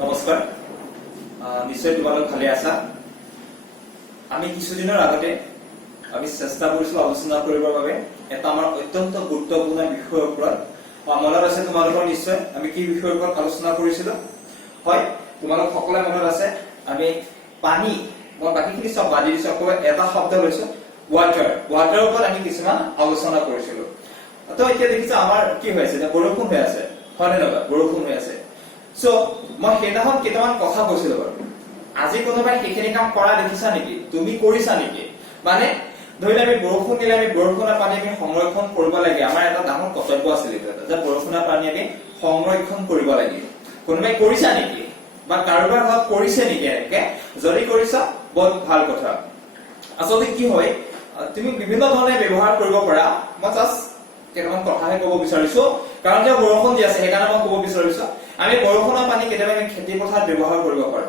নমস্কাৰ নিশ্চয় তোমালোক ভালে আছা আমি কিছুদিনৰ আগতে আমি চেষ্টা কৰিছো আলোচনা কৰিবৰ বাবে এটা আমাৰ অত্যন্ত গুৰুত্বপূৰ্ণ বিষয়ৰ ওপৰত মনত আছে তোমালোকৰ নিশ্চয় আমি কি বিষয়ৰ ওপৰত আলোচনা কৰিছিলো হয় তোমালোক সকলোৱে মনত আছে আমি পানী মই বাকিখিনি সব বাদ দিছো অকল এটা শব্দ লৈছো ওয়াটাৰৰ ওপৰত আমি কিছুমান আলোচনা কৰিছিলো তো এতিয়া দেখিছা আমাৰ কি হৈছে যে বৰষুণ হৈ আছে হয় না বৰষুণ হৈ আছে সো মই হেদাহত কেইটামান কথা কৈছিলো বাৰু আজি কোনোবাই সেইখিনি কাম কৰা দেখিছা নেকি তুমি কৰিছা নেকি মানে ধৰিলে আমি বৰষুণ দিলে আমি বৰষুণৰ পানী আমি সংৰক্ষণ কৰিব লাগে আমাৰ এটা ডাঙৰ কৰ্তব্য আছিল এটা যে বৰষুণৰ পানী আমি সংৰক্ষণ কৰিব লাগে কোনোবাই কৰিছা নেকি বা কাৰোবাৰ ঘৰত কৰিছে নেকি এনেকে যদি কৰিছা বহুত ভাল কথা আচলতে কি হয় তুমি বিভিন্ন ধৰণে ব্যৱহাৰ কৰিব পাৰা মই জাস্ট কেইটামান কথাহে ক'ব বিচাৰিছো কাৰণ যে বৰষুণ দি আছে সেইকাৰণে মই ক'ব বিচাৰিছো আমি বৰষুণৰ পানী কেতিয়াবা আমি খেতি পথাৰত ব্যৱহাৰ কৰিব পাৰো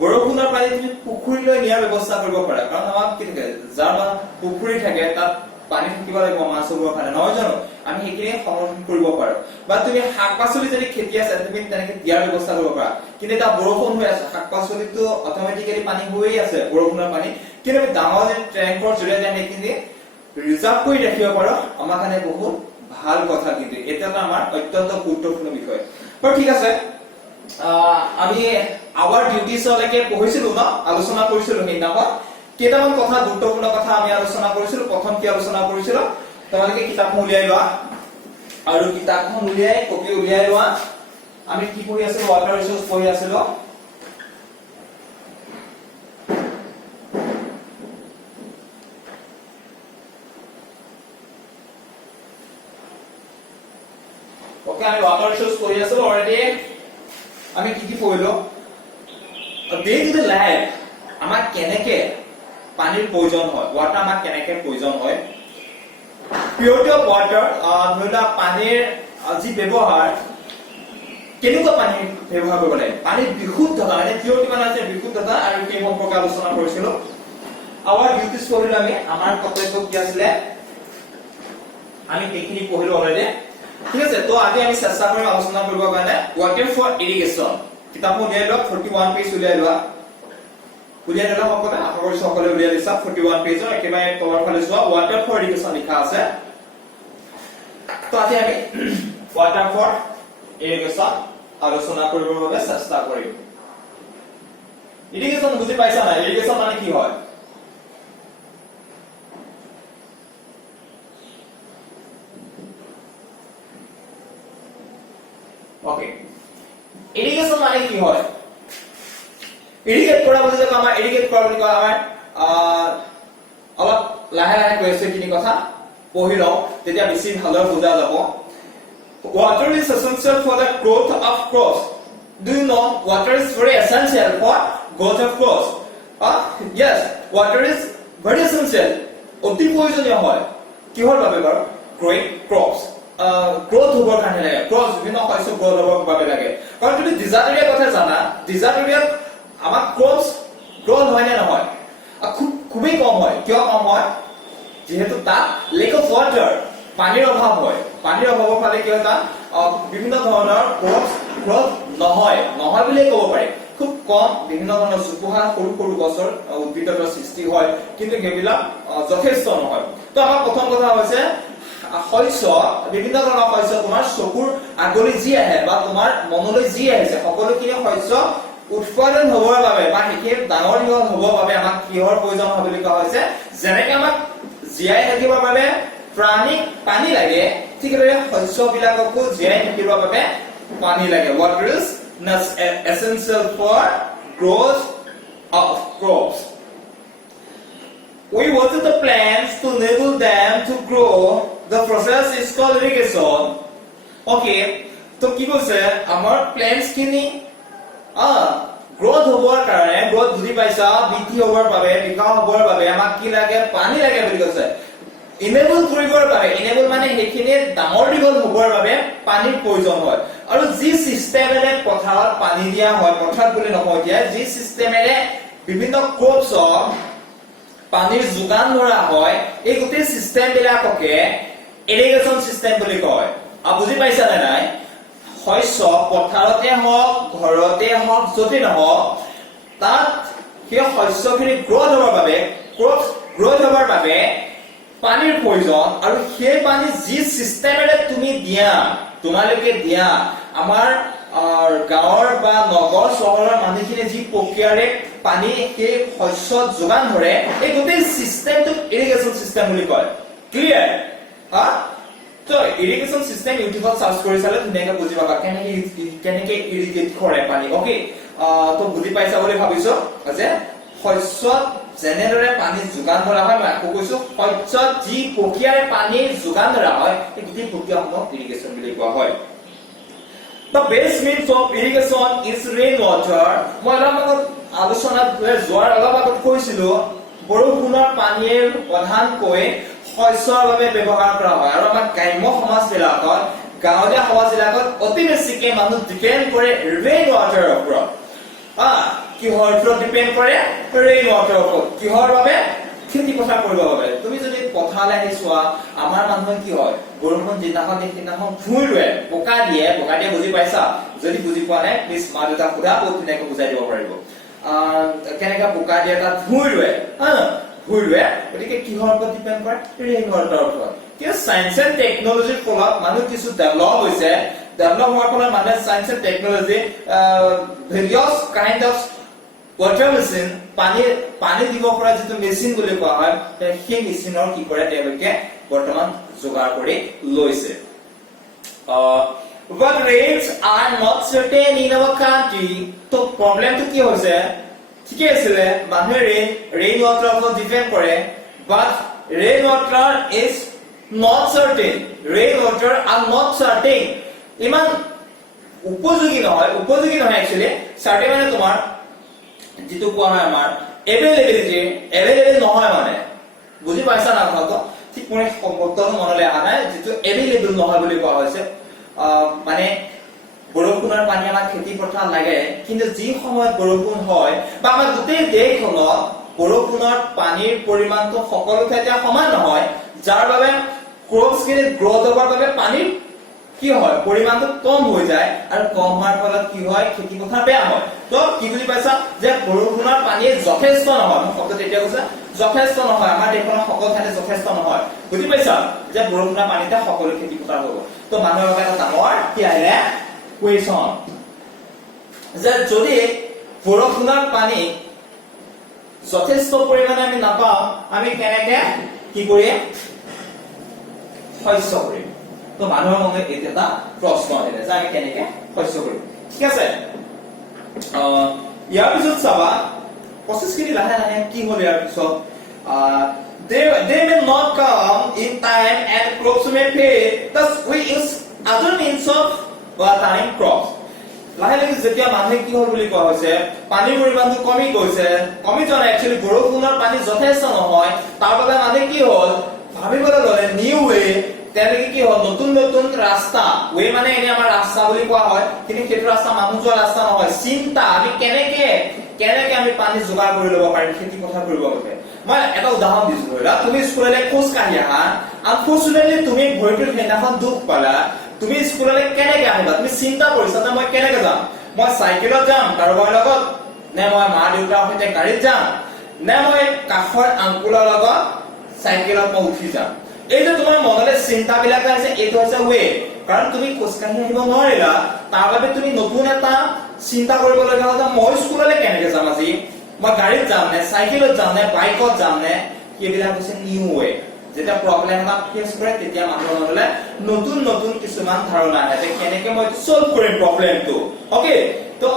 বৰষুণৰ পানী তুমি পুখুৰীলৈ নিয়াৰ ব্যৱস্থা কৰিব পাৰা কাৰণ আমাৰ কি থাকে যাৰ পুখুৰী থাকে তাত পানী থাকিব লাগিব মাছবোৰৰ কাৰণে নহয় জানো আমি সেইখিনি সংৰক্ষণ কৰিব পাৰো বা তুমি শাক-পাচলি যদি খেতি আছে তুমি তেনেকে দিয়াৰ ব্যৱস্থা কৰিব পাৰা কিন্তু এটা বৰষুণ হৈ আছে শাক-পাচলিটো অটোমেটিক্যালি পানী হৈয়ে আছে বৰষুণৰ পানী কিন্তু আমি ডাঙৰ ট্যাঙ্কৰ জৰিয়তে আমি এইখিনি ৰিজাৰ্ভ কৰি ৰাখিব পাৰো আমাৰ কাৰণে বহুত ভাল কথা কিন্তু এটা আমাৰ অত্যন্ত গুৰুত্বপূৰ্ণ বিষয় বাৰু ঠিক আছে আমি আৱাৰ ডিউটিছলৈকে পঢ়িছিলো ন আলোচনা কৰিছিলো সেইদিনাখন কেইটামান কথা গুৰুত্বপূৰ্ণ কথা আমি আলোচনা কৰিছিলো প্ৰথম কি আলোচনা কৰিছিলো তোমালোকে কিতাপখন উলিয়াই লোৱা আৰু কিতাপখন উলিয়াই কপি উলিয়াই লোৱা আমি কি পঢ়ি আছিলো ওয়াটাৰ ৰিসোৰ্স পঢ়ি আছিলো ওকে আমি ওয়াটাৰ ৰিসোৰ্স পঢ়ি আছিলো অলৰেডি আমি কি পঢ়িলো ডে টু ডে লাইফ আমাক কেনেকে পানীৰ প্ৰয়োজন হয় ওয়াটাৰ আমাক কেনেকে প্ৰয়োজন হয় পিউৰিটি অফ ওয়াটাৰ ধৰিলা পানীৰ যি ব্যৱহাৰ কেনেকুৱা পানী ব্যৱহাৰ কৰিব লাগে পানীৰ বিশুদ্ধতা মানে পিউৰিটি মানে আছে বিশুদ্ধতা আৰু কি সম্পৰ্কে আলোচনা কৰিছিলো আৱাৰ ডিউটিছ কৰিলো আমি আমাৰ কৰ্তব্য কি আছিল আমি সেইখিনি পঢ়িলো অলৰেডি ঠিক আছে তো আজি আমি চেষ্টা কৰিম আলোচনা কৰিবৰ কাৰণে ওয়াটাৰ ফৰ ইৰিগেশ্যন কিতাপখন উলিয়াই লোৱা 41 পেজ উলিয়াই লোৱা উলিয়াই লোৱা সকলে আশা কৰিছো সকলে উলিয়াই লৈছা 41 পেজৰ একেবাৰে তলৰ ফালে যোৱা ওয়াটাৰ ফৰ ইৰিগেশ্যন লিখা আছে তো আজি আমি ওয়াটাৰ ফৰ ইৰিগেশ্যন আলোচনা কৰিবৰ বাবে চেষ্টা কৰিম ইৰিগেশ্যন বুজি পাইছা না ইৰিগেশ্যন মানে কি হয় ওকে ইৰিগেশন মানে কি হয় ইৰিগেট কৰা বুলি যে আমাৰ ইৰিগেট কৰা বুলি কয় আমাৰ অলপ লাহে লাহে কৈছে কিনি কথা পঢ়ি লও তেতিয়া বেছি ভালদৰে বুজা যাব water is essential for the growth of crops do you know water is very essential for growth of crops yes water is very essential অতি প্ৰয়োজনীয় হয় কিহৰ বাবে বাৰু growing crops গ্ৰোথ হ'বৰ কাৰণে লাগে ক্ৰছ বিভিন্ন শস্য গ্ৰোথ হ'বৰ বাবে লাগে কাৰণ তুমি ডিজাৰ্ট এৰিয়া কথা জানা ডিজাৰ্ট এৰিয়াত আমাৰ ক্ৰপছ গ্ৰোথ হয় নে নহয় খুবেই কম হয় কিয় কম হয় যেহেতু তাত লেক অফ ওয়াটাৰ পানীৰ অভাৱ হয় পানীৰ অভাৱৰ ফলত কি হয় তাত বিভিন্ন ধৰণৰ ক্ৰপছ গ্ৰোথ নহয় বুলিয়ে ক'ব পাৰি খুব কম বিভিন্ন ধৰণৰ জোপোহা সৰু সৰু গছৰ উদ্ভিদৰ সৃষ্টি হয় কিন্তু সেইবিলাক যথেষ্ট নহয় তো আমাৰ প্ৰথম কথা হৈছে শস্য বিভিন্ন ধৰণৰ শস্য তোমাৰ চকুৰ আগলৈ যি আহে বা তোমাৰ মনলৈ যি আহিছে সকলোখিনি শস্য উৎপাদন হ'বৰ বাবে বা সেইখিনি ডাঙৰ দীঘল হ'বৰ বাবে আমাক কিহৰ প্ৰয়োজন হয় বুলি কোৱা হৈছে যেনেকৈ আমাক জীয়াই থাকিবৰ বাবে প্ৰাণীক পানী লাগে ঠিক এদৰে শস্যবিলাককো জীয়াই থাকিবৰ বাবে পানী লাগে water is essential for growth of crops we water the plants to enable them to grow the process is called irrigation okay তো কি কৈছে আমাৰ প্ল্যান্টস খিনি গ্ৰোথ হ'বৰ কাৰণে গ্ৰোথ বুজি পাইছা বৃদ্ধি হ'বৰ বাবে বিকাশ হ'বৰ বাবে আমাক কি লাগে পানী লাগে বুলি কৈছে ইনেবল কৰিবৰ বাবে ইনেবল মানে সেইখিনি ডাঙৰ দীঘল হ'বৰ বাবে পানীৰ প্ৰয়োজন হয় আৰু যি সিস্টেমেৰে পথাৰত পানী দিয়া হয় পথাৰত বুলি নহয় দিয়া যি সিস্টেমেৰে বিভিন্ন ক্ৰপছক পানীৰ যোগান ধৰা হয় এই গোটেই সিস্টেম বিলাককে ইৰিগেশ্যন সিস্টেম বুলি কয় বুজি পাইছা নে নাই শস্য পথাৰতে হওক ঘৰতে হওক যতে নহওক তাত সেই শস্যখিনি গ্ৰোথ হ'বৰ বাবে পানীৰ প্ৰয়োজন আৰু সেই পানী যি সিস্টেমেৰে তুমি তোমালোকে দিয়া আমাৰ গাঁৱৰ বা নগৰ চহৰৰ মানুহখিনি যি প্ৰক্ৰিয়াৰে পানী সেই শস্যত যোগান ধৰে এই গোটেই সিস্টেমটোক ইৰিগেশ্যন সিস্টেম বুলি কয় ক্লিয়াৰ তো ইৰিগেশ্যন সিস্টেম ইউটিউবত সাৰ্চ কৰি চালে ধুনীয়াকৈ বুজি পাবা কেনেকে ইৰিগেট কৰে পানী ওকে তো বুজি পাইছা বুলি ভাবিছো যে শস্যত যেনেদৰে পানী যোগান ধৰা হয় মই আকৌ কৈছো শস্যত যি প্ৰক্ৰিয়াৰে পানী যোগান ধৰা হয় এই গোটেই প্ৰক্ৰিয়াসমূহ ইৰিগেশ্যন বুলি কোৱা হয় The base means of irrigation is rainwater. মই অলপ আলোচনাত যোৱাৰ অলপ আগত কৈছিলো বৰষুণৰ পানীৰ প্ৰধানকৈ শস্যৰ বাবে ব্যৱহাৰ কৰা হয় আৰু আমাৰ গ্ৰাম্য সমাজবিলাকত গাঁৱলীয়া সমাজবিলাকত অতি বেছিকৈ মানুহ ডিপেণ্ড কৰে ৰেইন ৱাটাৰৰ ওপৰত কিহৰ ওপৰত ডিপেণ্ড কৰে ৰেইন ৱাটাৰৰ ওপৰত কিহৰ বাবে খেতি পথাৰ কৰিবৰ বাবে তুমি যদি পথাৰলৈ আহি চোৱা আমাৰ মানুহে কি হয় বৰষুণ যিদিনাখন সেইদিনাখন ভুই ৰুৱে বোকা দিয়ে বুজি পাইছা যদি বুজি পোৱা নাই প্লিজ মা দেউতাক সোধা বহুত ধুনীয়াকৈ বুজাই দিব পাৰিব কেনেকৈ বোকা দিয়ে তাত ভুই ৰুৱে গতিকে কিহৰ ওপৰত ডিপেণ্ড কৰে ৰেইন ৱাটাৰৰ ওপৰত কিন্তু সায়েন্স এণ্ড টেকনলজিৰ ফলত মানুহ কিছু ডেভেলপ হৈছে ডেভেলপ হোৱাৰ ফলত মানুহে science and technology various kind of water machine পানী দিব পৰা যেটো মেচিন বুলি কোৱা হয় সেই মেচিনৰ কি কৰে তেওঁলোকে বৰ্তমান যোগাৰ কৰি লৈছে but rains are not certain in our country তো প্ৰবলেমটো কি হৈছে ঠিকই আছিল মানুহে ৰেইন ৱাটাৰ ওপৰত ডিপেণ্ড কৰে but rain water is not certain ইমান উপযোগী নহয় একচুয়ালি certain মানে তোমাৰ যেটো কোৱা হয় আমাৰ এভেইলেবল নহয় মানে বুজি পাইছা না কথাটো ঠিক মানে শব্দটো মনলৈ অহা নাই যেটো এভেইলেবল নহয় বুলি কোৱা হৈছে মানে বৰষুণৰ পানী আমাৰ খেতি পথাৰত লাগে কিন্তু যি সময়ত বৰষুণ হয় বা আমাৰ গোটেই দেশখনত বৰষুণৰ পানীৰ পৰিমাণটো সকলো ঠাইতে সমান নহয় যাৰ বাবে ক্ৰপছখিনি গ্ৰোথ হ'বৰ বাবে পানীৰ কি হয় পৰিমাণটো কম হৈ যায় আৰু কম হোৱাৰ ফলত কি হয় খেতি পথাৰ বেয়া হয় তো কি বুজি পাইছা যে বৰষুণৰ পানী যথেষ্ট নহয় শব্দটো এতিয়া কৈছে যথেষ্ট নহয় আমাৰ দেশৰ সকলো ঠাইতে যথেষ্ট নহয় বুজি পাইছা যে বৰষুণৰ পানীতে সকলো খেতি পথাৰ হ'ব তো মানুহৰ বাবে এটা ডাঙৰ কি আহিলে কুৱেশ্যন যে যদি বৰষুণৰ পানী যথেষ্ট পৰিমাণে আমি নাপাওঁ আমি কেনেকৈ কি কৰিম শস্য কৰিম তো মানুহৰ মনত এটা প্ৰশ্ন আহিলে যে আমি কেনেকৈ শস্য কৰিম ঠিক আছে ইয়াৰ পিছত চাবা প্ৰসেসখিনি লাহে কি হ'ল ইয়াৰ পিছত they may not come in time and crops may fail thus we use other means of watering crops লাহে যেতিয়া মানুহে কি হ'ল বুলি কোৱা হৈছে পানীৰ পৰিমাণটো কমি গৈছে কমি যোৱা একচুয়ালি বৰষুণৰ পানী যথেষ্ট নহয় তাৰ বাবে মানে কি হ'ল ভাবিবলৈ ল'লে নিউ ৱে তেওঁলোকে কি হ'ল নতুন ৰাস্তা ৱে মানে এনে আমাৰ ৰাস্তা বুলি কোৱা হয় কিন্তু সেইটো ৰাস্তা মানুহ যোৱা ৰাস্তা নহয় চিন্তা আমি কেনেকে আমি পানী যোগাৰ কৰি ল'ব পাৰিম খেতি পথাৰ কৰিব বাবে মই এটা উদাহৰণ দিছো ধৰা তুমি স্কুললৈ খোজ কাঢ়ি আহা আনফৰচুনেটলি তুমি ভৰিটোৰ সেইদিনাখন দুখ পালা তুমি স্কুললৈ কেনেকে আহিবা তুমি চিন্তা কৰিছা যে মই কেনেকে যাম মই চাইকেলত যাম কাৰোবাৰ লগত নে মই মা দেউতাৰ সৈতে গাড়ীত যাম নে মই কাষৰ আংকুলৰ লগত চাইকেলত মই উঠি যাম এই যে তোমাৰ মনলৈ চিন্তাবিলাক আছে এইটো হৈছে ৱে কাৰণ তুমি খোজকাঢ়ি আহিব নোৱাৰিলা তাৰ বাবে তুমি নতুন এটা চিন্তা কৰিব লগা হ'ল যে মই স্কুললৈ কেনেকে যাম আজি মই গাড়ীত যাম নে চাইকেলত যাম নে বাইকত যাম নে এইবিলাক হৈছে নিউ ৱে যেতিয়া প্ৰবলেম এটা ফেচ কৰে তেতিয়া মানুহৰ মনলৈ নতুন কিছুমান ধাৰণা আহে যে কেনেকে মই সলভ কৰিম প্ৰবলেমটো ওকে তো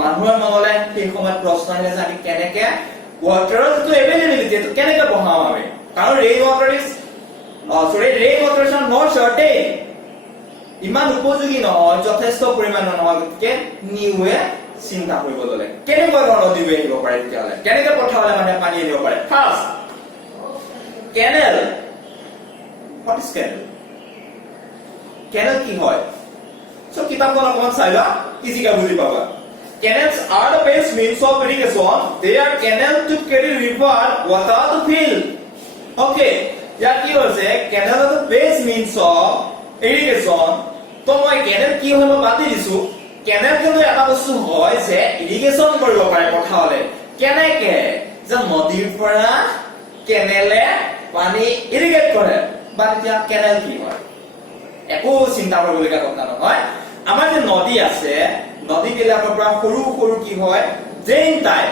মানুহৰ মনলৈ সেই সময়ত প্ৰশ্ন আহিলে যে আমি কেনেকে ৱাটাৰৰ যিটো এভেইলেবিলিটি এইটো কেনেকে বঢ়াম আমি কাৰণ rain water is not certain ইমান উপযোগী নহয় যথেষ্ট পৰিমাণৰ নহয় গতিকে নিউৱে চিন্তা কৰিব ল'লে কেনেকুৱা ধৰণৰ নিউৱে আহিব পাৰে তেতিয়াহ'লে কেনেকে পথাৰলৈ মানে পানী আনিব পাৰে first canal what is canal কি হয় সো কিতাপখন অকমান চাই লোৱা ইজিকৈ বুজি পাবা Canals are the best means of irrigation. They are canal to carry river water to field. Okay. ইয়াৰ কি হৈছে canal the best means of irrigation তো মই কেনেল কি হয় মই বাতি দিছো কেনেল কিন্তু এটা বস্তু হয় যে ইৰিগেশ্যন কৰিব পাৰে পথাৰলে কেনেকে যে নদীৰ পৰা কেনেলে পানী ইৰিগেট কৰে বা তেতিয়া কেনেল কি হয় একো চিন্তা কৰিবলগীয়া কথা নহয় আমাৰ যে নদী আছে নদী বিলাকৰ পৰা সৰু সৰু কি হয় ড্ৰেইন টাইপ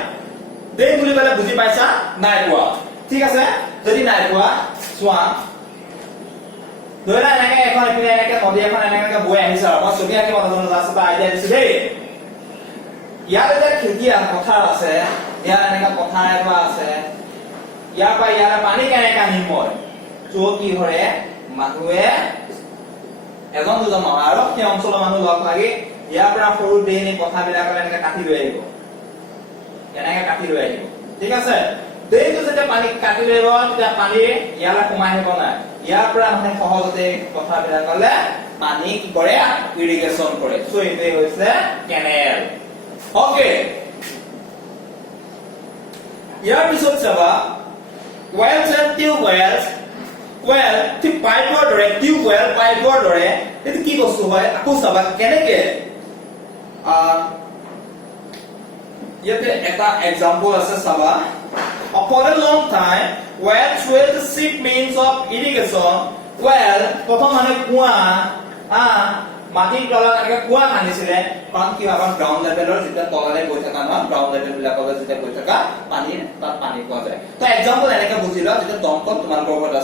ড্ৰেইন বুলি ক'লে বুজি পাইছা নাই পোৱা ঠিক আছে যদি নাই পোৱা চোৱা ধৰা এনেকে এখন এপিনে এনেকে নদী এখন এনেকে বৈ আহিছে আৰু মই ছবি আঁকিব নাজানো জাষ্ট এটা আইডিয়া দিছো দেই ইয়াত এটা খেতিয়া পথাৰ আছে ইয়াত এনেকা পথাৰ এটা আছে ইয়াৰ পৰা ইয়াৰ পানী কেনেকে আনিম মই তো কি হয় মানুহে এজন দুজন নহয় আৰু সেই অঞ্চলৰ মানুহ লগ লাগি ইয়াৰ পৰা সৰু ড্ৰেইন এই পথাৰবিলাকত এনেকে কাটি লৈ আহিব এনেকে কাটি লৈ আহিব ঠিক আছে ড্ৰেইনটো যেতিয়া পানী কাটি লৈ আহিব তেতিয়া পানী ইয়ালৈ সোমাই আহিব নাই ইয়াৰ পৰা মানে সহজতে পথাৰবিলাকলে পানী কি কৰে ইৰিগেশ্যন কৰে সো এইটোৱে হৈছে কেনেল ওকে ইয়াৰ পিছত চাবা wells and tube wells well ঠিক পাইপৰ দৰে টিউব ৱেল পাইপৰ দৰে এটো কি বস্তু হয় আকৌ চাবা কেনেকে ইয়াতে এটা এক্সাম্পল আছে চাবা for a long time wells were the cheap means of irrigation well প্ৰথম মানে কুয়া মাটিৰ তলত এনেকে কুয়া খান্দিছিলে কাৰণ কি হয় গ্ৰাউণ্ড লেভেলৰ যেতিয়া তললৈ গৈ থকা নহয় গ্ৰাউণ্ড লেভেল বিলাকলৈ যেতিয়া গৈ থকা পানী তাত পানী পোৱা যায় তো এক্সাম্পল এনেকে বুজি লোৱা যেতিয়া দমকল তোমালোকৰ ঘৰত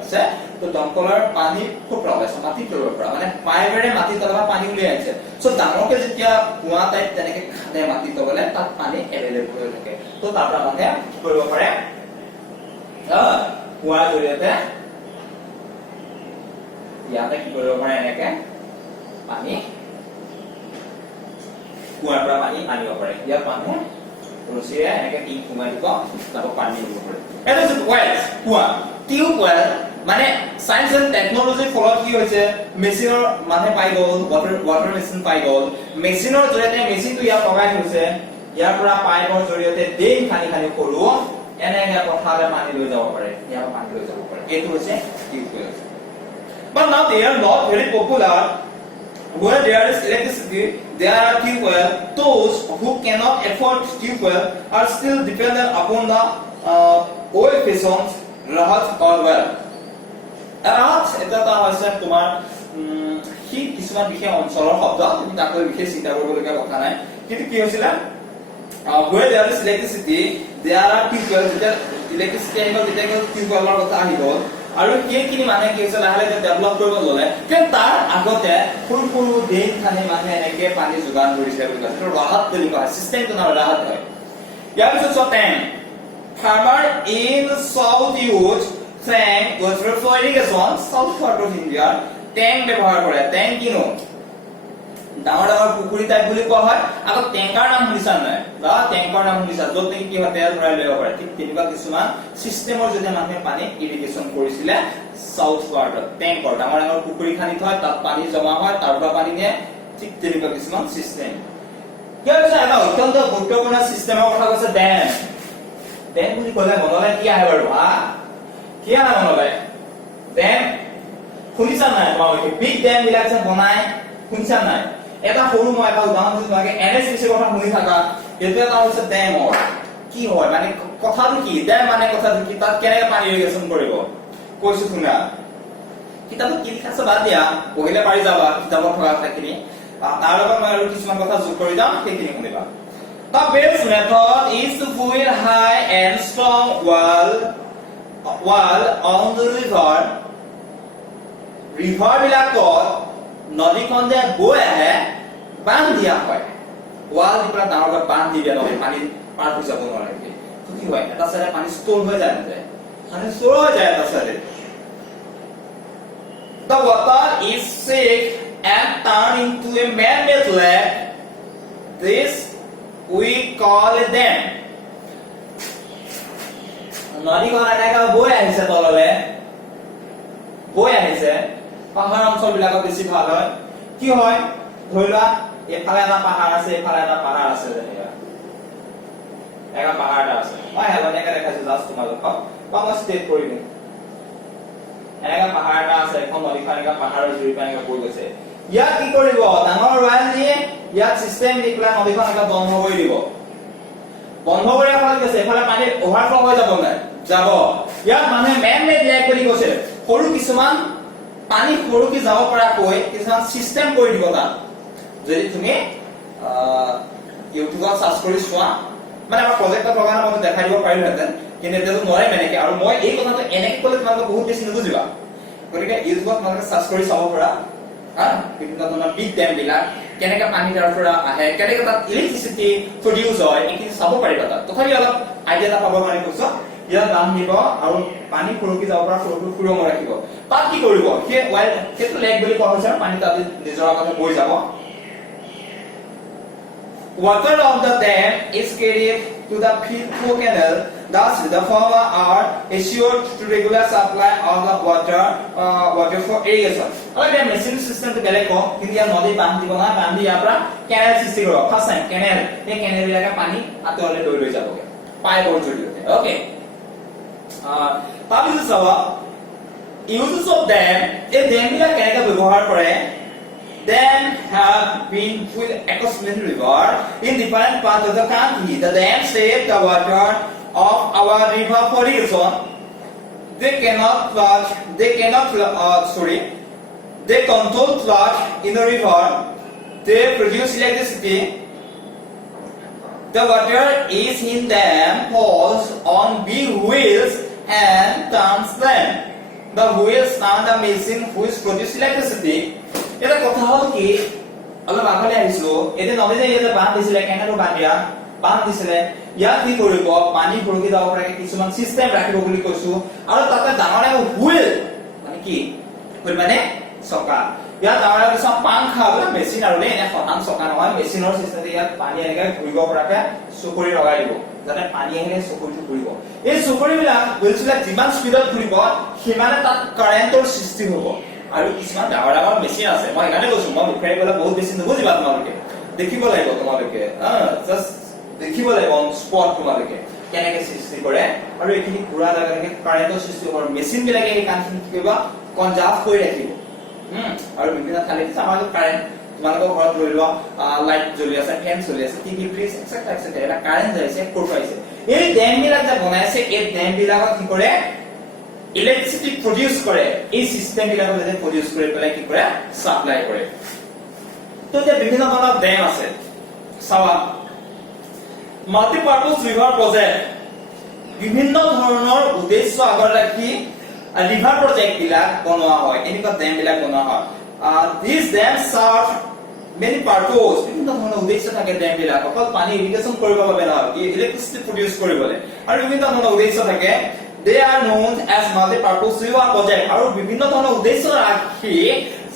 আছে তো দমকলৰ পানী খুব প্ৰৱেশ মাটি তলৰ পৰা মানে পাইপেৰে মাটি তলৰ পৰা পানী উলিয়াই আনিছে সো ডাঙৰকে যেতিয়া কুয়া টাইপ তেনেকে খানে মাটি তললে তাত পানী এভেইলেবল হৈ থাকে তো তাৰ পৰা মানে কি কৰিব পাৰে কুৱাৰ জৰিয়তে ইয়াতে কি কৰিব পাৰে এনেকে পানী কুৱাৰ পৰা পানী আনিব পাৰে ইয়াত মানুহ ৰছিৰে এনেকে টিং সোমাই দিব তাকো পানী দিব পাৰে এটা যে ৱেলছ কুৱা টিউব ৱেল মানে সায়েন্স এণ্ড টেকনলজিৰ ফলত কি হৈছে মেচিনৰ মানে পাই গ'ল ওৱাটাৰ মেচিন পাই গ'ল মেচিনৰ জৰিয়তে মেচিনটো ইয়াত লগাই থৈছে ইয়াৰ পৰা পাইপৰ জৰিয়তে ড্ৰেইন খানি খানি সৰু এনেকে পথাৰলৈ পানী লৈ যাব পাৰে ইয়াৰ পানী লৈ যাব পাৰে এইটো হৈছে tube well but now they are not very popular where there is electricity there are tube well those who cannot afford tube well are still dependent upon the oil basins rahat or well rahat এটা হৈছে তোমাৰ কি কিছুমান বিশেষ অঞ্চলৰ শব্দ তুমি তাকৈ বিশেষ চিন্তা কৰিবলগীয়া কথা নাই কিন্তু কি হৈছিল where there is electricity there are tube well যেতিয়া electricity আহিব তেতিয়া tube well ৰ কথা আহিব আৰু কিনি মানে কি হৈছে লাহে লাহে ডেভেলপ কৰিব ললে কিন্তু তাৰ আগতে সৰু সৰু ড্ৰেইন খানি মানে এনেকে পানী যোগান ধৰিছে বুলি কৈছে তো ৰাহাত বুলি কয় সিস্টেমটো নাম ৰাহাত হয় ইয়াৰ পিছত tank farmer in south use tank water for irrigation south part of India tank ব্যৱহাৰ কৰে টেং কিনো ডাঙৰ ডাঙৰ পুখুৰী টাইপ বুলি কোৱা হয় আকৌ টেংকাৰ নাম শুনিছা নাই বা টেংকাৰ নাম শুনিছা য'ত নেকি কি হয় তেল ভৰাই লৈ যাব পাৰে ঠিক তেনেকুৱা কিছুমান সিস্টেমৰ যদি মানুহে পানী ইৰিগেশ্যন কৰিছিলে সাউথ পাৰ্টত টেংকৰ ডাঙৰ ডাঙৰ পুখুৰী খানি থয় তাত পানী জমা হয় তাৰ পৰা পানী নিয়ে ঠিক তেনেকুৱা কিছুমান সিস্টেম ইয়াৰ পিছত এটা অত্যন্ত গুৰুত্বপূৰ্ণ সিস্টেমৰ কথা কৈছে ডেম বুলি ক'লে মনলৈ কি আহে বাৰু কি আহে মনলৈ ডেম শুনিছা নাই তোমালোকে বিগ ডেম বিলাক যে বনাই শুনিছা নাই এটা সৰু মই এটা উদাহৰণ দিছো তোমাকে এনএসপিসিৰ কথা শুনি থাকা এইটো এটা হৈছে ডেমৰ কি হয় মানে কথাটো কি ডেম মানে কথাটো কি তাত কেনেকৈ পানী ইৰিগেশ্যন কৰিব কৈছো শুনা কিতাপত কি লিখা আছে বাদ দিয়া পঢ়িলে পাৰি যাবা কিতাপত থকা কথাখিনি তাৰ লগত মই আৰু কিছুমান কথা যোগ কৰি যাম সেইখিনি শুনিবা The best method is to build high and strong wall on the river বিলাকত নদীখন যে বৈ আহে বান্ধ দিয়া হয় ৱাল দি পৰা ডাঙৰকৈ বান্ধ দি দিয়া নদী পানী পাৰ হৈ যাব নোৱাৰে কি হয় এটা চাইডে পানী ষ্ট'ৰ হৈ যায় পানী ষ্ট'ৰ হৈ যায় এটা চাইডে The water is sick and turned into a man-made lake. This we call a dam. নদীখন এনেকৈ বৈ আহিছে তললৈ বৈ আহিছে পাহাৰ অঞ্চল বিলাকত বেছি ভাল হয় কি হয় ধৰি লোৱা এফালে এটা পাহাৰ আছে এফালে এটা পাহাৰ আছে যেনিবা এটা পাহাৰ এটা আছে মই হেলনিয়াকে দেখাইছো জাষ্ট তোমালোকক বা মই ষ্টেট কৰি দিম এনেকা পাহাৰ এটা আছে এখন নদীখন এনেকা পাহাৰৰ জুৰি পৰা এনেকা বৈ গৈছে ইয়াত কি কৰিব ডাঙৰ ৱাল দিয়ে ইয়াত সিস্টেম দি পেলাই নদীখন এটা বন্ধ কৰি দিব বন্ধ কৰি ৰাখাৰ পিছত এফালে পানী ওভাৰফ্লো হৈ যাব নাই যাব ইয়াত মানে মেন মেড লেক বুলি কৈছে সৰু কিছুমান পানী সৰুকি যাব পৰাকৈ কিছুমান সিস্টেম কৰি দিব তাত যদি তুমি ইউটিউবত সাৰ্চ কৰি চোৱা মানে আমাৰ প্ৰজেক্টত লগানা মই দেখাই দিব পাৰিলোহেঁতেন কিন্তু এতিয়াতো নোৱাৰিম এনেকে আৰু মই এই কথাটো এনেকে ক'লে তোমালোকে বহুত বেছি নুবুজিবা গতিকে ইউটিউবত তোমালোকে সাৰ্চ কৰি চাব পাৰা বিভিন্ন ধৰণৰ বিগ ডেম বিলাক কেনেকে পানী তাৰ পৰা আহে কেনেকে তাত ইলেক্ট্ৰিচিটি প্ৰডিউস হয় এইখিনি চাব পাৰিবা তাত তথাপি অলপ আইডিয়া এটা পাব কাৰণে কৈছো ইয়াত দাম দিব আৰু পানী ফুৰকি যাব পৰা ফুৰকি ফুৰঙ ৰাখিব তাত কি কৰিব সেই ওয়াইল সেইটো লেক বুলি কোৱা হৈছে পানী তাত নিজৰ আগতে বৈ যাব Water of the dam is carried to the Philco canal. Thus, the farmer are assured to regular supply of the water for irrigation. Alright, the machine system to belek ko. Hindi yan nodi bandi ko na bandi yapra canal system ko. First time canal. Ye canal ilaga pani ato ole doi jaboge. Pipe or jodi hote. Okay. Tabi to sawa. Uses of dam. Ye dam ila keneka ব্যবহার করে. Dam have been with ecosystem river in different parts of the country. The dam save the water of our river for irrigation. They control flood in the river. They produce electricity. The water is in dam falls on big wheels and turns them. The wheels turn the machine which produce electricity. এটা কথা হল কি অলপ আগলে আহিছো এতে নদী যে ইয়াতে বাঁধ দিছিলে কেনেকৈ বাঁধ দিছিলে ইয়াত কি কৰিব পানী ফুৰকি যাব পাৰে কিছুমান সিস্টেম ৰাখিব বুলি কৈছো আৰু তাতে ডাঙৰ হুইল মানে কি হুইল মানে চকা ইয়াত ডাঙৰ কিছুমান পাংখা মানে মেচিন আৰু এনে সমান চকা নহয় মেচিনৰ সিস্টেমে ইয়াত পানী এনেকৈ ঘূৰিব পৰাকে চকৰি লগাই দিব যাতে পানী আহিলে চকৰিটো ঘূৰিব এই চকৰিবিলাক হুইলবিলাক যিমান স্পীডত ঘূৰিব সিমানে তাত কাৰেণ্টৰ সৃষ্টি হ'ব আৰু কিছুমান ডাঙৰ ডাঙৰ মেচিন আছে মই এখানে কৈছো মই মুখেৰে ক'লে বহুত বেছি নুবুজিবা তোমালোকে দেখিব লাগিব তোমালোকে জাস্ট দেখিব লাগিব অন স্পট তোমালোকে কেনেকৈ সৃষ্টি কৰে আৰু এইখিনি পুৰা জাগাকে কাৰেণ্টৰ সৃষ্টি কৰে মেচিন বিলাকে এই কামখিনি কি কৰিব কনজাৰ্ভ কৰি ৰাখিব আৰু বিভিন্ন ঠাইত সামাজিক কাৰেণ্ট তোমালোকৰ ঘৰত লৈ লোৱা লাইট জ্বলি আছে ফেন চলি আছে টিভি ফ্ৰিজ এটসেট্ৰা এটসেট্ৰা এটা কাৰেণ্ট যাইছে ক'ৰ পাইছে এই ডেম বিলাক যে বনাইছে এই ডেম বিলাকত কি কৰে ইলেক্ট্ৰিচিটি প্ৰডিউস কৰে এই সিস্টেম বিলাকত যে প্ৰডিউস কৰি পেলাই কি কৰে সাপ্লাই কৰে তো যে বিভিন্ন ধৰণৰ ডেম আছে চাৱা মাল্টিপাৰপাস ৰিভাৰ প্ৰজেক্ট বিভিন্ন ধৰণৰ উদ্দেশ্য আগৰ ৰাখি ৰিভাৰ প্ৰজেক্ট বিলাক বনোৱা হয় এনেকুৱা ডেম বিলাক বনোৱা হয় দিস ডেম সাৰ্ভ মেনি পাৰপোজ বিভিন্ন ধৰণৰ উদ্দেশ্য থাকে ডেম বিলাক অকল পানী ইৰিগেশ্যন কৰিব বাবে নহয় ইলেক্ট্ৰিচিটি প্ৰডিউস কৰিবলৈ আৰু বিভিন্ন ধৰণৰ উদ্দেশ্য থাকে They are known as multi-purpose river project. আৰু বিভিন্ন ধৰণৰ উদ্দেশ্য ৰাখি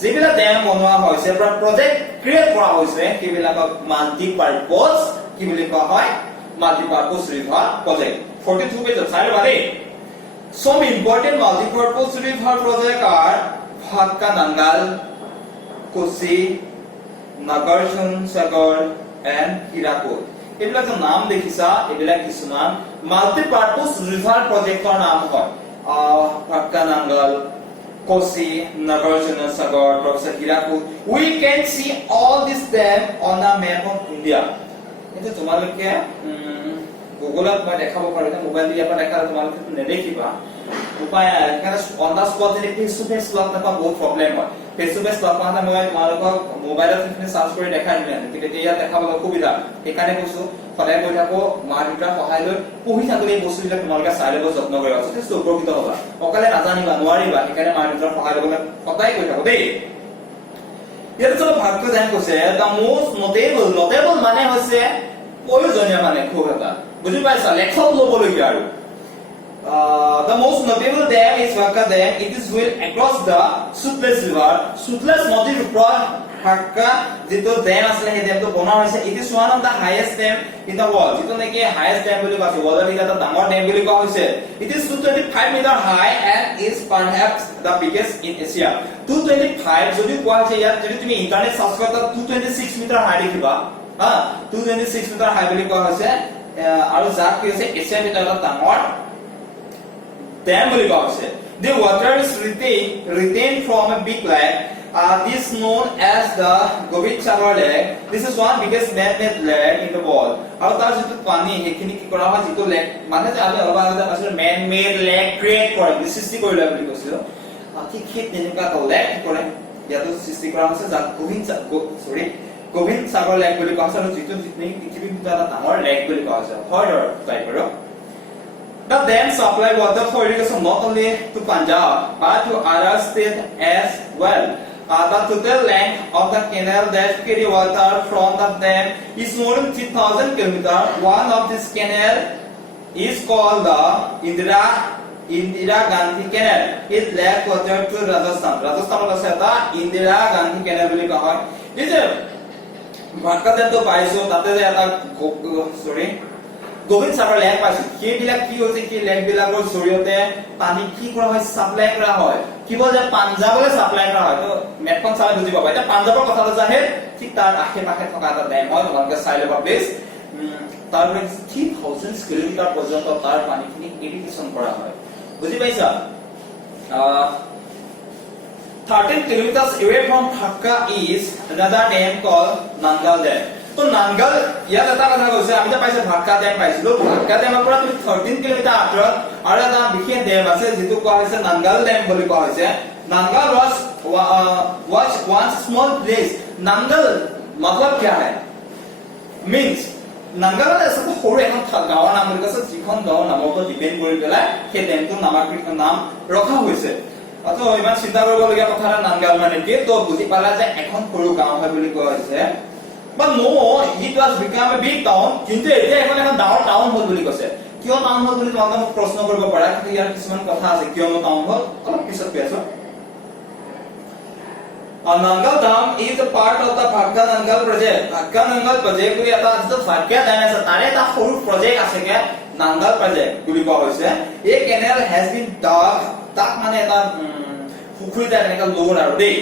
যিবিলাক ডেম বনোৱা হৈছে বা প্ৰজেক্ট ক্ৰিয়েট কৰা হৈছে সেইবিলাকক মাল্টি-পাৰপজ কি বুলি কোৱা হয় মাল্টি-পাৰপজ ৰিভাৰ প্ৰজেক্ট 42 পেজত চাই লবা দেই Some important multi-purpose river projects are Bhakka Nangal, Kosi, Nagarjun Sagar and Hirakud. এইবিলাক যে নাম দেখিছা এইবিলাক কিছুমান মাল্টিপাৰপাস ৰিভাৰ প্ৰজেক্টৰ নাম হয় Bhakka Nangal, Kosi, Nagarjuna Sagar, Professor Hirakud. We can see all this dam on a map of India. এটা তোমালোকে গুগলত মই দেখাব পাৰো যে মোবাইল দিয়া পৰা দেখালে তোমালোকে নেদেখিবা উপায় এখানে অন দা স্পট যদি ফেস টু ফেস লগ নাপা বহুত প্ৰবলেম হয় ফেস টু ফেস লগ পাওঁতে মই তোমালোকক মোবাইলত এখানে সার্চ কৰি দেখাই দিম কিন্তু এতিয়া দেখাবলৈ সুবিধা এখানে কৈছো সদায় কৈ থাকো মা দেউতাৰ সহায় লৈ পঢ়ি থাকলে এই বস্তুবিলাক তোমালোকে চাই ল'ব যত্ন কৰিবা যথেষ্ট উপকৃত হ'বা অকলে নাজানিবা নোৱাৰিবা এখানে মা দেউতাৰ সহায় ল'বলৈ সদায় কৈ থাকো দেই ইয়াত চলো ভাগটো জান কৈছে দা মোস্ট নটেবল মানে হৈছে প্ৰয়োজনীয় মানে খুব এটা বুজি পাইছা লেখক ল'বলগীয়া আৰু the most notable dam is Bhakka Dam. It is built across the Sutlej River. Sutlej নদীৰ ওপৰত Bhakka যেটো ড্যাম আছে সেই ড্যামটো বনোৱা হৈছে it is one of the highest dam in the world যেটো নেকি highest dam বুলি কোৱা হয় world ৰ এটা ডাঙৰ ড্যাম বুলি কোৱা হৈছে it is 225 meter high and is perhaps the biggest in Asia 225 যদি কোৱা হৈছে ইয়াত যদি তুমি ইন্টাৰনেট সাৰ্চ কৰা 226 মিটাৰ হাই দেখিবা 226 মিটাৰ হাই বুলি কোৱা হৈছে আৰু যাক কি হৈছে এছিয়াৰ ভিতৰত ডাঙৰ dam বুলি কোৱা হৈছে the water is retained from a big lake This known as the Gobind Sagar Lake. This is one biggest man-made lake in the world. আৰু তাৰ যিটো পানী হেখিনি কি কৰা হয় যিটো লেক মানে যে আমি অলপ আগতে কৈছিলো man-made lake create কৰে সৃষ্টি কৰিলে বুলি কৈছিলো ঠিক সেই তেনেকুৱা এটা লেক কৰে ইয়াতো সৃষ্টি কৰা হৈছে যাক গোবিন্দ সাগৰ লেক বুলি কোৱা হৈছে আৰু যিটো পৃথিৱীৰ ভিতৰত এটা ডাঙৰ লেক বুলি কোৱা হৈছে হয় টাইপ আৰু The dam supply water for irrigation not only to Punjab but to other states as well. The total length of the canal that carry water from the dam is more than 3,000 km. One of this canal is called the Indira Gandhi Canal. It lacks water to Rajasthan. Rajasthan was the Indira Gandhi Canal বুলি কোৱা হয়। এই যে ভাৰতত পাইছো তাতে যে এটা গোবিন্দ সাগৰ লেক পাইছো সেইবিলাক কি হৈছে কি লেক বিলাকৰ জৰিয়তে পানী কি কৰা হয় সাপ্লাই কৰা হয় কিবল যে পাঞ্জাবলৈ সাপ্লাই কৰা হয় তো মেপখন চালে বুজি পাবা এটা পাঞ্জাবৰ কথাটো জাহে ঠিক তাৰ আশে-পাশে থকা এটা ডেম হয় তোমালোকে চাই ল'বা প্লিজ তাৰ পৰা 3000 কিলোমিটাৰ পৰ্যন্ত তাৰ পানীখিনি ইৰিগেশ্যন কৰা হয় বুজি পাইছা 13 kilometers away from Dhaka is another dam called Nangal Dam. তো নানগাল ইয়াত এটা কথা কৈছে আমি যে পাইছে ভাক্কা ডেম পাইছিলো ভাক্কা ডেমৰ পৰা 13 কিলোমিটাৰ আঁতৰত আৰু এটা বিশেষ ডেম আছে যেটো কোৱা হৈছে নানগাল ডেম বুলি কোৱা হৈছে Nangyal was one small place Nangyal मतलब क्या है means নানগাল আছে সৰু এখন গাঁৱৰ নাম বুলি কৈছে যিখন গাঁৱৰ নামৰ ওপৰত ডিপেন্ড কৰি পেলাই সেই ডেমটোৰ নাম ৰখা হৈছে অতো ইমান চিন্তা কৰিবলগীয়া কথা নানগাল মানে কি তো বুজি পালা যে এখন সৰু গাঁও হয় বুলি কোৱা হৈছে But no, it was become a big town. কিন্তু এতিয়া এখন ডাঙৰ টাউন হ'ল বুলি কৈছে কিয় টাউন হ'ল বুলি তোমালোকে প্ৰশ্ন কৰিব পাৰা কিন্তু ইয়াৰ কিছুমান কথা আছে কিয় টাউন হ'ল অলপ পিছত কৈছো Nangal Dam is a part of the Bhakka Nangal project. Bhakka Nangal project বুলি এটা আছে Bhakka Dam আছে তাৰে এটা সৰু project আছে কে Nangal project বুলি কোৱা হৈছে এই canal has been dug তাক মানে এটা পুখুৰী এটা এনেকা লোন আৰু দেই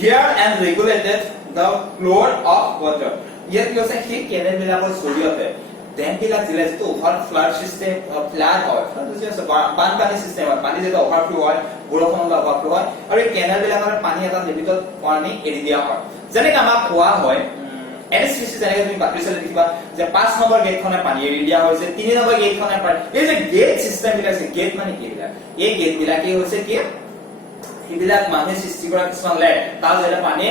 here and regulated the flow of water. Yet you say he canal বিলাকৰ জৰিয়তে ডেম বিলাক জিলা যেটো ওভাৰ ফ্লাড সিস্টেম ফ্লাড হয় ফ্লাড হৈছে বানপানী সিস্টেম হয় পানী যেটো ওভাৰফ্লো হয় বৰষুণৰ ওভাৰফ্লো হয় আৰু এই কেনেল বিলাকৰ পানী এটা লিমিটত পানী এৰি দিয়া হয় যেনেকৈ আমাক কোৱা হয় এনএসপিসি যেনেকৈ তুমি বাতৰি চালে দেখিবা যে 5 নম্বৰ গেটখনে পানী এৰি দিয়া হৈছে 3 নম্বৰ গেটখনে পানী এই যে গেট সিস্টেম বিলাক আছে গেট মানে কি বিলাক এই গেট বিলাকে হৈছে কি এইবিলাক মানুহে সৃষ্টি কৰা কিছুমান লেক তাৰ যেটা পানী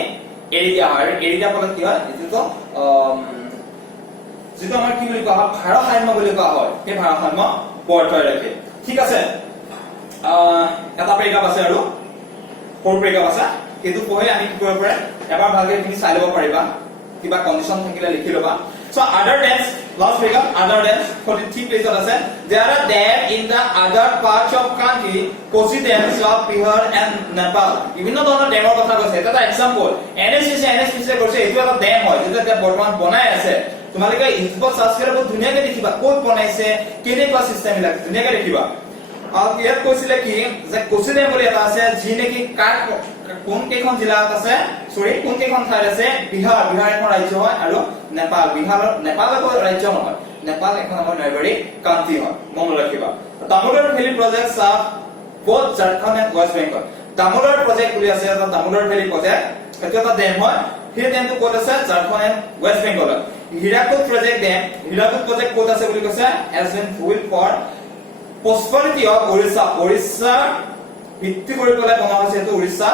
এৰি দিয়া হয় এৰি দিয়া ফলত কি হয় যেটো যেটো আমাৰ কি বুলি কোৱা হয় ভাৰসাম্য বুলি কোৱা হয় এই ভাৰসাম্য বৰ্তাই ৰাখে ঠিক আছে এটা ব্ৰেকআপ আছে আৰু ফোৰ ব্ৰেকআপ আছে এটো পঢ়িলে আমি কি কৰিব পাৰে এবাৰ ভালকৈ তুমি চাই ল'ব পাৰিবা কিবা কন্ডিশন থাকিলে লিখি ল'বা so other dams last breakup other dams 43 pages আছে there are dam in the other parts of country Kosi dams of Bihar and Nepal বিভিন্ন ধৰণৰ ডেমৰ কথা কৈছে এটা এক্সাম্পল NSPC কৈছে এটো এটা ডেম হয় যেটা বৰ্তমান বনাই আছে তোমালোকে ইউটিউবত সাৰ্চ কৰিলে বহুত ধুনীয়াকৈ দেখিবা কোড বনাইছে কেনেকুৱা সিস্টেম বিলাক ধুনীয়াকৈ দেখিবা আৰু ইয়াত কৈছিলে কি যে কোচি ডেম বুলি এটা আছে যি নেকি কোন কেখন জিলাত আছে সৰি কোন কেখন ঠাইত আছে বিহাৰ এখন ৰাজ্য হয় আৰু নেপাল এখন ৰাজ্য নহয় নেপাল এখন আমাৰ নেইবাৰি কান্ট্ৰি হয় মনত ৰাখিবা Damodar valley project sub both Jharkhand and West Bengal Damodar project বুলি আছে এটা দামোদৰ ভেলী প্ৰজেক্ট এটা এটা ডেম হয় সেই ডেমটো ক'ত আছে Jharkhand and West Bengal Hirakud project dam Hirakud project ক'ত আছে বুলি কৈছে has been built for prosperity of Orissa ভিত্তি কৰি পেলাই বনোৱা হৈছে এটো Orissa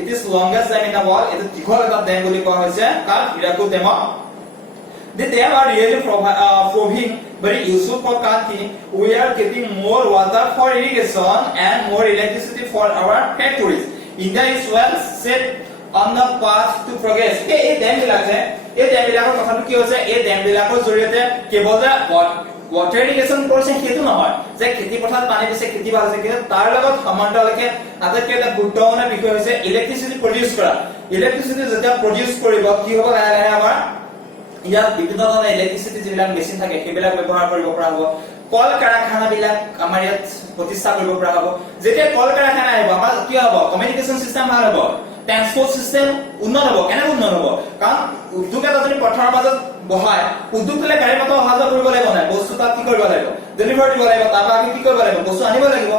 it is longest dam in the world এটো দীঘল এটা ডেম বুলি কোৱা হৈছে কাৰ Hirakud dam the dam are really proving very useful for country we are getting more water for irrigation and more electricity for our factories India is well set on the path to progress এই dam বিলাকৰ কথাটো কি হৈছে এই dam বিলাকৰ জৰিয়তে কেৱল যে water irrigation কৰিছে হেতু নহয় যে খেতি পথাৰত পানী দিছে খেতি ভাল হৈছে কিন্তু তাৰ লগত সমান্তৰালকে আটাইতকৈ এটা গুৰুত্বপূৰ্ণ বিষয় হৈছে ইলেক্ট্ৰিচিটি প্ৰডিউস কৰা ইলেক্ট্ৰিচিটি যেতিয়া প্ৰডিউস কৰিব কি হ'ব লাহে আমাৰ ইয়াত বিভিন্ন ধৰণৰ ইলেক্ট্ৰিচিটি যিবিলাক মেচিন থাকে সেইবিলাক ব্যৱহাৰ কৰিব পৰা হ'ব কল কাৰখানা বিলাক আমাৰ ইয়াত প্ৰতিষ্ঠা কৰিব পৰা হ'ব যেতিয়া কল কাৰখানা আহিব আমাৰ কি হ'ব কমিউনিকেশ্যন সিস্টেম ভাল হ'ব ট্ৰান্সপোৰ্ট সিস্টেম উন্নত হ'ব কেনে উন্নত হ'ব কাৰণ উদ্যোগ এটা যদি পথাৰৰ মাজত বহায় উদ্যোগলে গাড়ী মটৰ অহা যোৱা কৰিব লাগিব নাই বস্তু তাত কি কৰিব লাগিব ডেলিভাৰী দিব লাগিব তাৰপৰা কি কৰিব লাগিব বস্তু আনিব লাগিব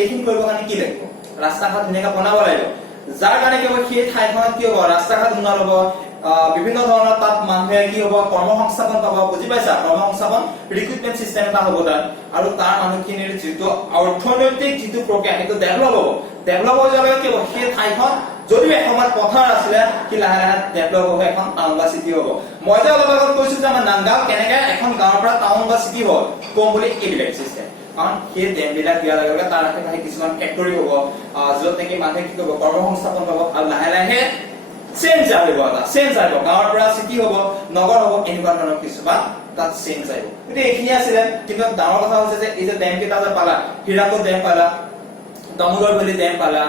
এইখিনি কৰিব কাৰণে কি লাগিব ৰাস্তা ঘাট ধুনীয়াকৈ বনাব লাগিব যাৰ কাৰণে কি হ'ব সেই ঠাইখনত কি হ'ব ৰাস্তা ঘাট উন্নত হ'ব বিভিন্ন ধৰণৰ তাত মানুহে কি হ'ব কৰ্মসংস্থাপন পাব বুজি পাইছা কৰ্মসংস্থাপন ৰিক্ৰুটমেন্ট সিস্টেম এটা হ'ব তাত আৰু তাৰ মানুহখিনিৰ যিটো অৰ্থনৈতিক যিটো প্ৰক্ৰিয়া সেইটো ডেভেলপ হৈ যাবে কি হ'ব সেই ঠাইখন যদি এসময়ত পথাৰ আছিলে কি লাহে লাহে ডেভেলপ হৈ এখন টাউন বা চিটি হ'ব মই যে অলপ আগত কৈছো যে আমাৰ নাংগাঁও কেনেকৈ এখন গাঁৱৰ পৰা টাউন বা চিটি হ'ল কম বুলি এইবিলাক চিষ্টেম কাৰণ সেই ডেমবিলাক দিয়াৰ লগে লগে তাৰ আশে পাশে কিছুমান ফেক্টৰী হ'ব য'ত নেকি মানুহে কি কৰিব কৰ্মসংস্থাপন পাব আৰু লাহে লাহে চেঞ্জ আহিব গাঁৱৰ পৰা চিটি হ'ব নগৰ হ'ব এনেকুৱা ধৰণৰ কিছুমান তাত চেঞ্জ আহিব কিন্তু এইখিনি আছিলে কিন্তু ডাঙৰ কথা হৈছে যে এই যে ডেম কেইটা যে পালা হীৰাকুদ ডেম পালা দামোদৰ ভেলী ডেম পালা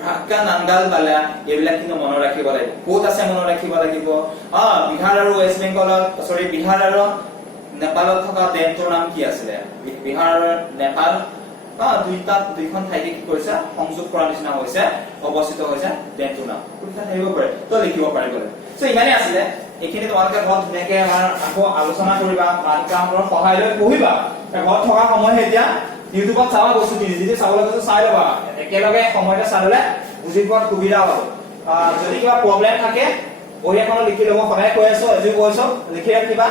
ঢাকা নাংগাল পালা এইবিলাক কিন্তু মনত ৰাখিব লাগিব ক'ত আছে মনত ৰাখিব লাগিব বিহাৰ আৰু ৱেষ্ট বেংগলত বিহাৰ আৰু নেপালত থকা ডেমটোৰ নাম কি আছিলে বিহাৰ আৰু নেপাল দুইখন ঠাইতে কি কৰিছে সংযোগ কৰা নিচিনা হৈছে অৱস্থিত হৈছে ডেমটোৰ নাম পৰীক্ষাত আহিব পাৰে তো লিখিব পাৰিব সো ইমানে আছিলে এইখিনি তোমালোকে ঘৰত ধুনীয়াকে আমাৰ আকৌ আলোচনা কৰিবা মানকামৰ সহায় লৈ পঢ়িবা ঘৰত থকা সময় এতিয়া ইউটিউবত চাবা বস্তু যদি চাবলৈ গৈছো চাই ল'বা একেলগে সময়তে চাই ল'লে বুজি পোৱাত সুবিধা হ'ব যদি কিবা প্ৰব্লেম থাকে বহি এখনত লিখি ল'ব সদায় কৈ আছো আজি কৈছো লিখি ৰাখিবা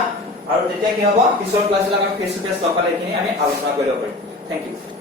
আৰু তেতিয়া কি হ'ব পিছৰ ক্লাছবিলাক ফেচ টু ফেচ লগ পালে এইখিনি আমি আলোচনা কৰিব পাৰিম থেংক ইউ